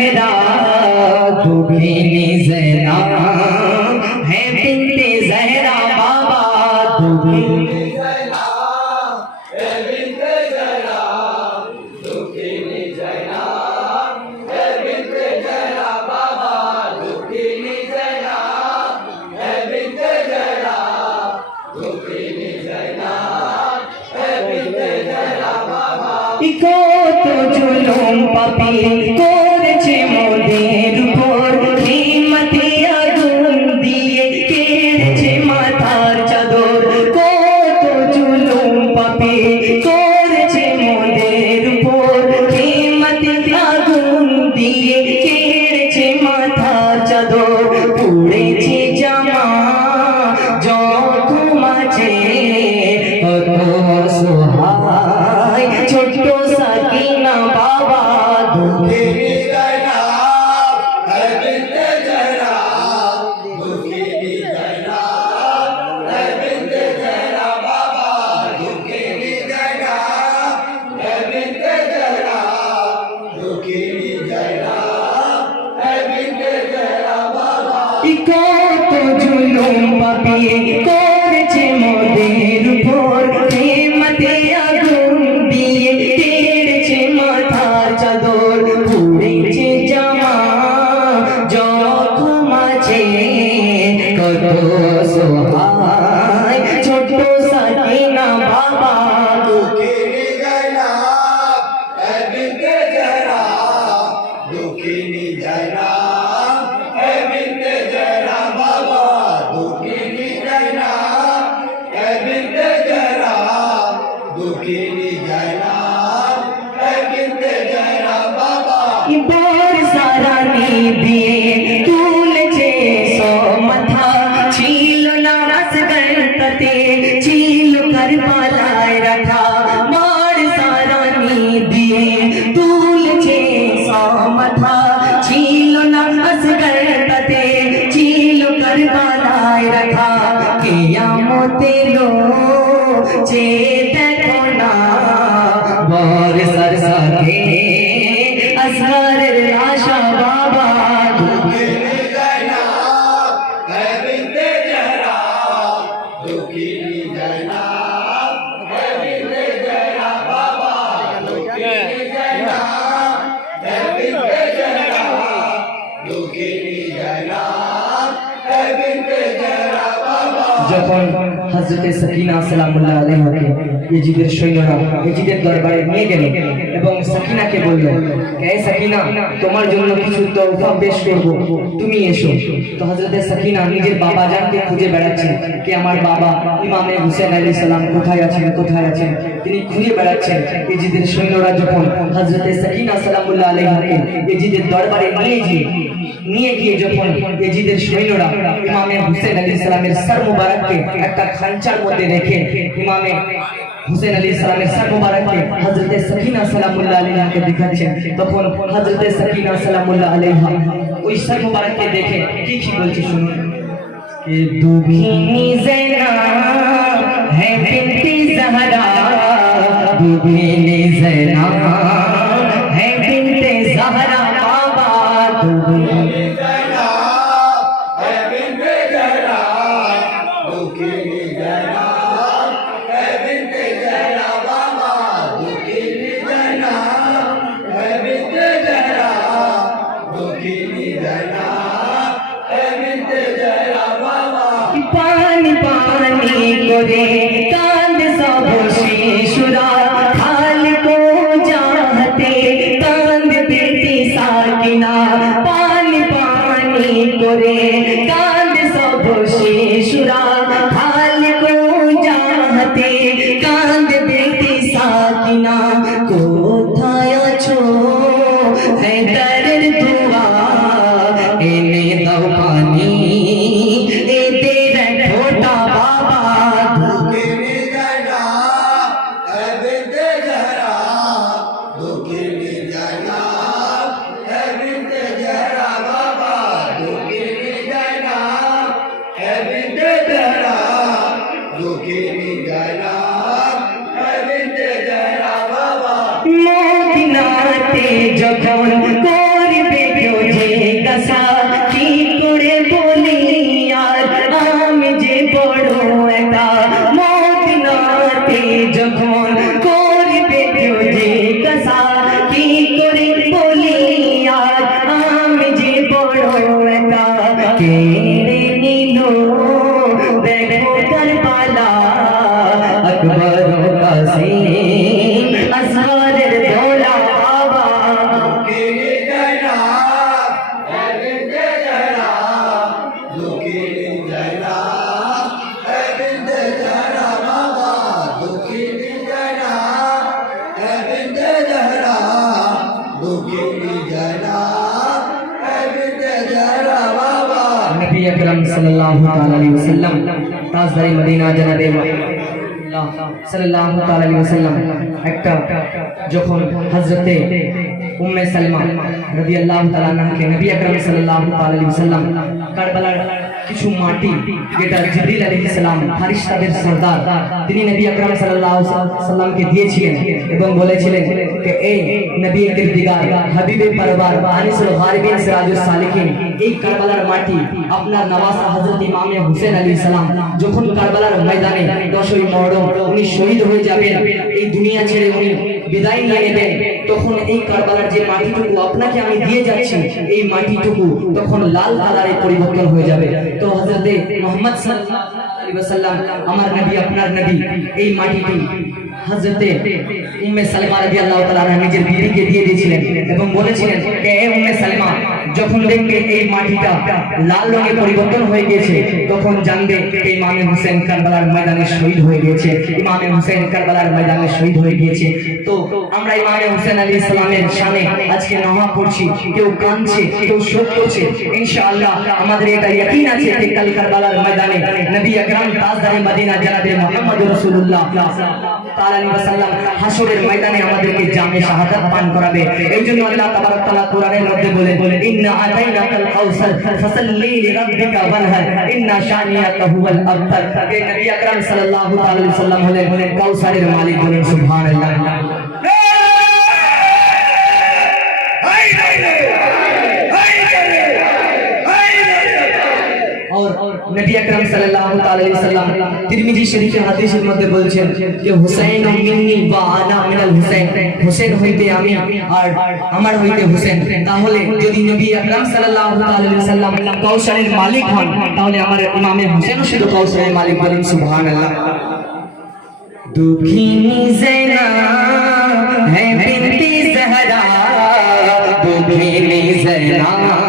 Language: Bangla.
जहरा दुखिनी जहरा है बिनते जहरा बाबा दुखिनी जहरा है बिनते जहरा दुखिनी जहरा है बिनते जहरा बाबा दुखिनी जहरा है बिनते जहरा दुखिनी जहरा है बिनते जहरा बाबा इको तो जुलूम पापी করেছে মোদের উপর হিম্মতে আগুন দিয়ে কেড়েছে মাথার চাদর কত জুলুম পাপে করেছে মোদের উপর হিম্মতে আগুন দিয়ে কেড়েছে মাথার চাদর পুড়েছে জামা যত মাঝে কত অসহায় ছোট্ট সাকিনা বাবা দুঃখে কত জুলুম পাপিয়ে করেছে মোদের উপর হিম্মতে আগুন দিয়ে কেড়েছে মাথার চাদর পুড়েছে জামা যত মাঝে কত সহায় ছোট সাকিনা বাবা দুঃখিনী জয়না বিনতে জয়না দুঃখিনী জয়না তুলেছে মাথা ছিল না রাসগন্ততে ছিল কারবালায় রাখা মার সারানি দিয়ে তুলেছে মাথা ছিল না রাসগন্ততে ছিল কারবালায় রাখা কিয়ামতে লো যে দেখো না বর সরসাকে আসগরের আশা বাবা দুঃখিনী জয়না है बिनते जहरा दुःखिनी जयना है बिनते जहरा बाबा दुःखिनी जयना है बिनते जहरा दुःखिनी जयना है बिनते जहरा बाबा যখন হযরতে সাকিনা সালামুল্লাহ আলাইহাকে ইয়াজিদের সৈন্যরা ইয়াজিদের দরবারে নিয়ে গেল এবং সাকিনাকে বলল হে সাকিনা তোমার জন্য কিছু তোহফা পেশ করব তুমি এসো তো হযরতে সাকিনা নিজের বাবা জানকে খুঁজে বেড়াচ্ছেন কে আমার বাবা ইমামে হুসেন আলাইহিস সালাম কোথায় আছেন তিনি খুঁজে বেড়াচ্ছেন ইয়াজিদের সৈন্যরা যখন হযরতে সাকিনা সালামুল্লাহ আলাইহাকে ইয়াজিদের দরবারে নিয়ে গিয়ে যখন ইয়াজিদের সৈন্যরা ইমামে হুসেন আলাইহিস সালামের সর মুবারককে একটা খাঞ্চার মধ্যে রেখে ইমামে হুসেন আলাইহিস সালামের সর মুবারককে হযরতে সাকিনা সালামুল্লাহ আলাইহাকে দেখাচ্ছেন তখন হযরতে সাকিনা সালামুল্লাহ আলাইহা ওই সর মুবারককে দেখে কি বলছে শুনুন কে দুঃখিনী জয়না है बिनते जहरा दुःखिनी जयना है बिनते जहरा बाबा दुःखिनी जयना है बिनते जहरा दुःखिनी जयना है बिनते जहरा बाबा दुःखिनी जयना है बिनते जहरा दुःखिनी जयना है बिनते जहरा बाबा पानी पानी करे कांद सब शिशुरा खाल को चाहते कांद बेटी साकिना पानी पानी करे कांद सब शिशुरा खाल को चाहते कांद बेटी साकिना कोথায় আছো हैदर दुआ এনে দাও পানি এতে রাখো তা বাবা দুঃখিনী জয়না है बिनते जहरा दुःखिनी जयना है बिनते जहरा बाबा दुःखिनी जयना है बिनते जहरा दुःखिनी जयना है बिनते जहरा बाबा মদিনাতে যখন नबी अकरम सल्लल्लाहु अलैहि वसल्लम ताजदारे मदीना जनाबे সাল্লাল্লাহু তাআলা আলাইহি ওয়াসাল্লাম একটা যখন হযরতে উম্মে সালমা রাদিয়াল্লাহু তাআলা আনহাকে নবী আকরাম সাল্লাল্লাহু তাআলা আলাইহি ওয়াসাল্লাম কারবালার কিছু মাটি যেটা জিবরিল আলাইহিস সালাম ফেরেশতাদের সরদার তিনি নবী আকরাম সাল্লাল্লাহু আলাইহি ওয়াসাল্লামকে দিয়েছিলেন এবং বলেছিলেন যে এই নবী কিরদিগার হাবিবে পরবার আনিসুল গারিবিন সিরাজুস সালিকিন এই কারবালার মাটি আপনার নওয়াজা হযরত ইমামে হুসেন আলাইহিস সালাম যখন কারবালার ময়দানে 10ই মুহররম উনি শহীদ হয়ে যাবেন এই দুনিয়া ছেড়ে উনি বিদায় নিয়ে নেবেন তখন এই কারবালার যে মাটিটুকু আপনাকে আমি দিয়ে যাচ্ছি এই মাটিটুকু তখন লাল কালারে পরিবর্তন হয়ে যাবে তো হযরত মুহাম্মদ সাল্লাল্লাহু আলাইহি ওয়াসাল্লাম আমার নবী আপনার নবী এই মাটিটি হযরতে উম্মে সালমা রাদিয়াল্লাহু তাআলা আনহা নিজের বিবিকে দিয়ে দিয়েছিলেন এবং বলেছিলেন যে হে উম্মে সালমা যখন দেখবে এই মাটিটা লাল রঙে পরিবর্তন হয়ে গিয়েছে তখন জানবে এই ইমামে হোসেন কারবালার ময়দানে শহীদ হয়ে গিয়েছে ইমামে হোসেন কারবালার ময়দানে শহীদ হয়ে গিয়েছে তো আমরা ইমামে হোসেন আলাইহিস সালামের শানে আজকে নওয়া পড়ছি কেউ কাঁদছে কেউ শোক করছে ইনশাআল্লাহ আমাদের এটা ইয়াকিন আছে যে কাল কারবালার ময়দানে নবী আকরাম তাজদারে মদিনা জনাবে মুহাম্মদ রাসূলুল্লাহ তাআলা আলাইহি ওয়াসাল্লাম হাসরের ময়দানে আমাদেরকে জামে শাহাদাত পান করাবে এইজন্য আল্লাহ তাবারক তাআলা কোরআনের মধ্যে বলে ইন্না আতাইনাকাল কাউসার ফাসাল্লি লিরাব্বিকা ওয়ানহার ইন্না শানিয়াকা হুয়াল আবতার এই নবী আকরাম সাল্লাল্লাহু আলাইহি ওয়াসাল্লাম হলেন কাউসারের মালিক বলেন সুবহানাল্লাহ और नबी अकरम सल्लल्लाहु अलैहि वसल्लम तिरमिजी शरीफ के हदीस में मध्य बोलছেন যে হুসাইন মিন্নি ওয়া আনা মিনাল হুসাইন হুসাইন হইতে আমি আর আমার হইতে হুসাইন তাহলে যদি নবী আকরাম সাল্লাল্লাহু আলাইহি ওয়াসাল্লাম কাউসারের মালিক হন তাহলে আমার ইমামে হুসাইনও শুধু কাউসারের মালিক বলেন সুবহানাল্লাহ দুঃখিনী ज़ैनब है बिनती ज़हरा दुःखिनी ज़ैनब